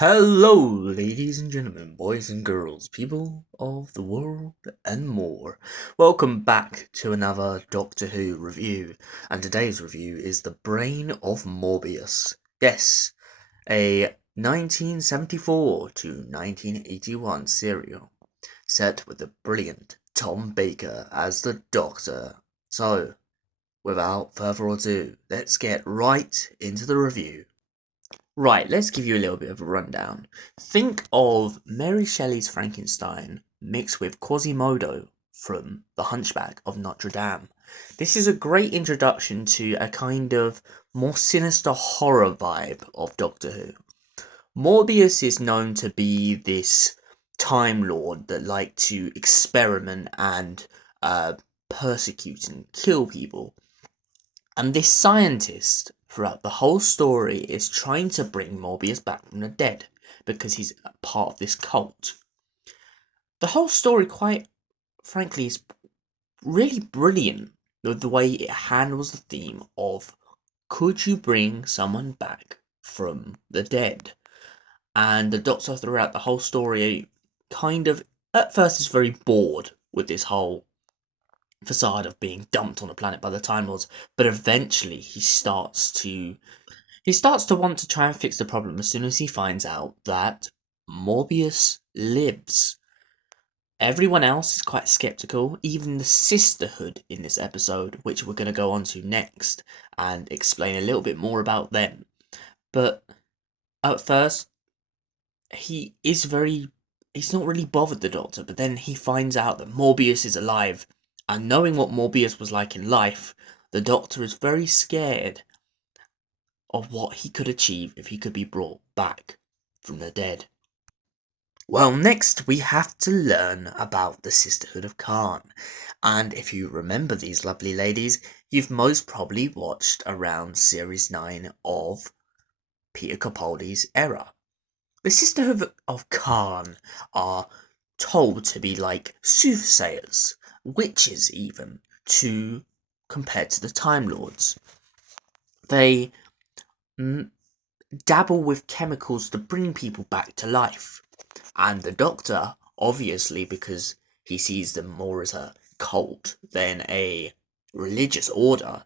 Hello, ladies and gentlemen, boys and girls, people of the world, and more. Welcome back to another Doctor Who review, and today's review is The Brain of Morbius. Yes, a 1974 to 1981 serial, set with the brilliant Tom Baker as the Doctor. So, without further ado, let's get right into the review. Right, let's give you a little bit of a rundown. Think of Mary Shelley's Frankenstein mixed with Quasimodo from The Hunchback of Notre Dame. This is a great introduction to a kind of more sinister horror vibe of Doctor Who. Morbius is known to be this Time Lord that liked to experiment and uh, persecute and kill people. And this scientist, throughout the whole story, is trying to bring Morbius back from the dead because he's a part of this cult. The whole story, quite frankly, is really brilliant with the way it handles the theme of could you bring someone back from the dead? And the Doctor, throughout the whole story, kind of at first is very bored with this whole facade of being dumped on a planet by the Time Lords, but eventually he starts to want to try and fix the problem as soon as he finds out that Morbius lives. Everyone else is quite skeptical, even the Sisterhood in this episode, which we're going to go on to next and explain a little bit more about them. But at first, he is very. He's not really bothered the Doctor, but then he finds out that Morbius is alive. And knowing what Morbius was like in life, the Doctor is very scared of what he could achieve if he could be brought back from the dead. Well, next we have to learn about the Sisterhood of Khan. And if you remember these lovely ladies, you've most probably watched around Series 9 of Peter Capaldi's era. The Sisterhood of Khan are told to be like soothsayers, witches even, to compared to the Time Lords. They dabble with chemicals to bring people back to life. And the Doctor, obviously, because he sees them more as a cult than a religious order,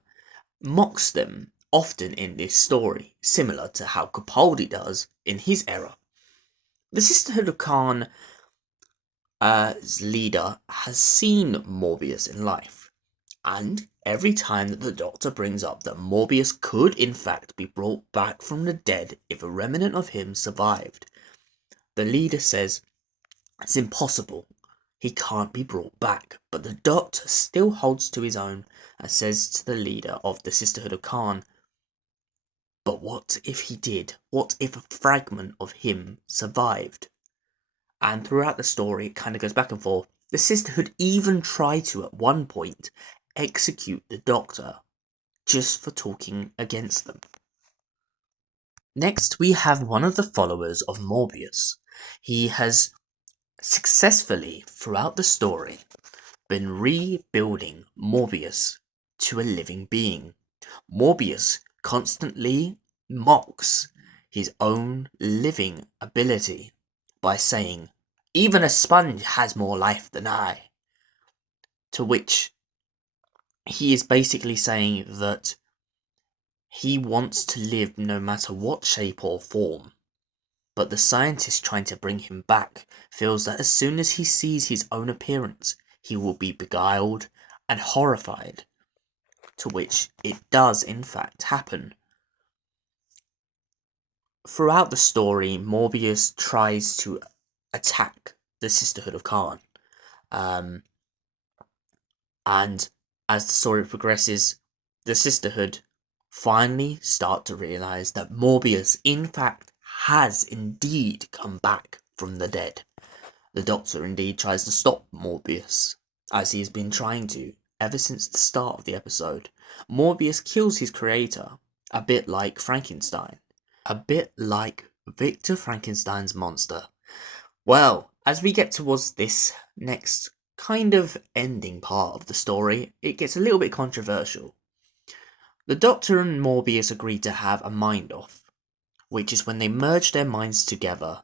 mocks them often in this story, similar to how Capaldi does in his era. The Sisterhood of Khan, as leader, has seen Morbius in life, and every time that the Doctor brings up that Morbius could in fact be brought back from the dead if a remnant of him survived, the leader says it's impossible. He can't be brought back. But the Doctor still holds to his own and says to the leader of the Sisterhood of Khan, but what if he did? What if a fragment of him survived? And throughout the story, it kind of goes back and forth. The Sisterhood even try to, at one point, execute the Doctor just for talking against them. Next, we have one of the followers of Morbius. He has successfully, throughout the story, been rebuilding Morbius to a living being. Morbius constantly mocks his own living ability by saying, even a sponge has more life than I. To which he is basically saying that he wants to live no matter what shape or form. But the scientist trying to bring him back feels that as soon as he sees his own appearance, he will be beguiled and horrified. To which it does in fact happen. Throughout the story, Morbius tries to attack the Sisterhood of Khan. And as the story progresses, the Sisterhood finally start to realise that Morbius in fact has indeed come back from the dead. The Doctor indeed tries to stop Morbius, as he has been trying to ever since the start of the episode. Morbius kills his creator, a bit like Frankenstein. A bit like Victor Frankenstein's monster. Well, as we get towards this next kind of ending part of the story, it gets a little bit controversial. The Doctor and Morbius agree to have a mind-off, which is when they merge their minds together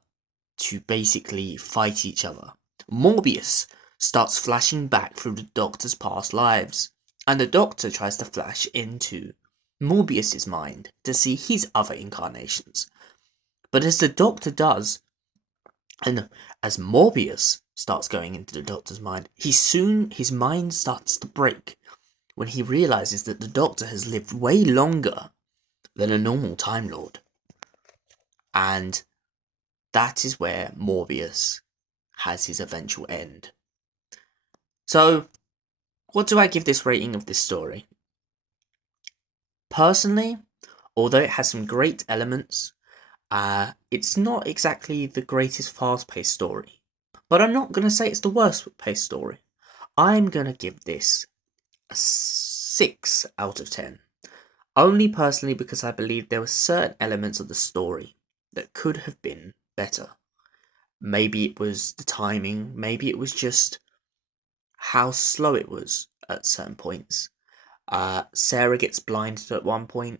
to basically fight each other. Morbius starts flashing back through the Doctor's past lives, and the Doctor tries to flash into Morbius's mind to see his other incarnations. But as the Doctor does, and as Morbius starts going into the Doctor's mind, his mind starts to break when he realizes that the Doctor has lived way longer than a normal Time Lord. And that is where Morbius has his eventual end. So, what do I give this rating of this story? Personally, although it has some great elements, it's not exactly the greatest fast-paced story. But I'm not going to say it's the worst-paced story. I'm going to give this a 6 out of 10. Only personally because I believe there were certain elements of the story that could have been better. Maybe it was the timing, maybe it was just how slow it was at certain points. Sarah gets blinded at one point,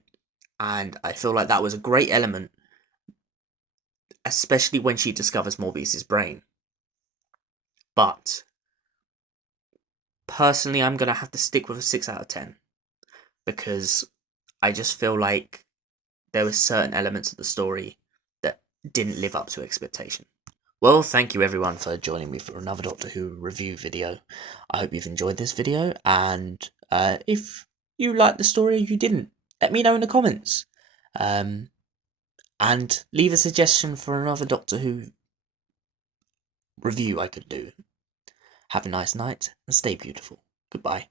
and I feel like that was a great element, especially when she discovers Morbius's brain. But personally, I'm gonna have to stick with a 6 out of 10 because I just feel like there were certain elements of the story that didn't live up to expectation. Well, thank you everyone for joining me for another Doctor Who review video. I hope you've enjoyed this video, and if you liked the story or you didn't, let me know in the comments. And leave a suggestion for another Doctor Who review I could do. Have a nice night, and stay beautiful. Goodbye.